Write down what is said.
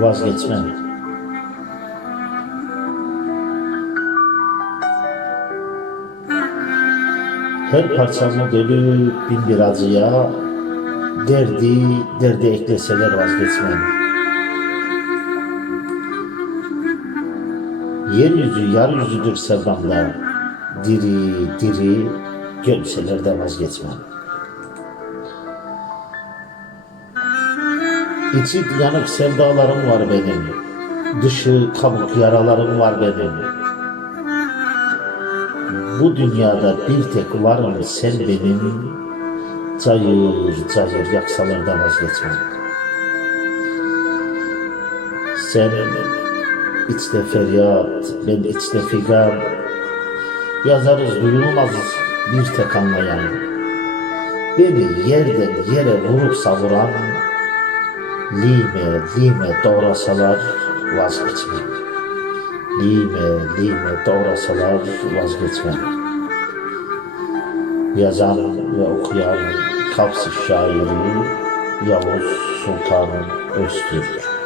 vazgeçmem. Her parçamı bölüp bin bir acıya, derdi, derdi ekleseler vazgeçmem. Yeryüzü, yeryüzüdür sevdamda, diri, diri, gömseler de vazgeçmem. İçi yanık sevdalarım var benim, dışı kabuk yaralarım var benim. Bu dünyada bir tek varım sen benim, cayır cayır yaksalar da vazgeçmem. Sen içte feryat, ben içte figan, yazarız duyulmaz bir tek anlayan. Beni yerden yere vurup savuran, lime lime doğrasalar vazgeçmem. Lime lime doğrasalar vazgeçmem. Yazan ve okuyan Kapsız şairi Yavuz Sultan Öztürk.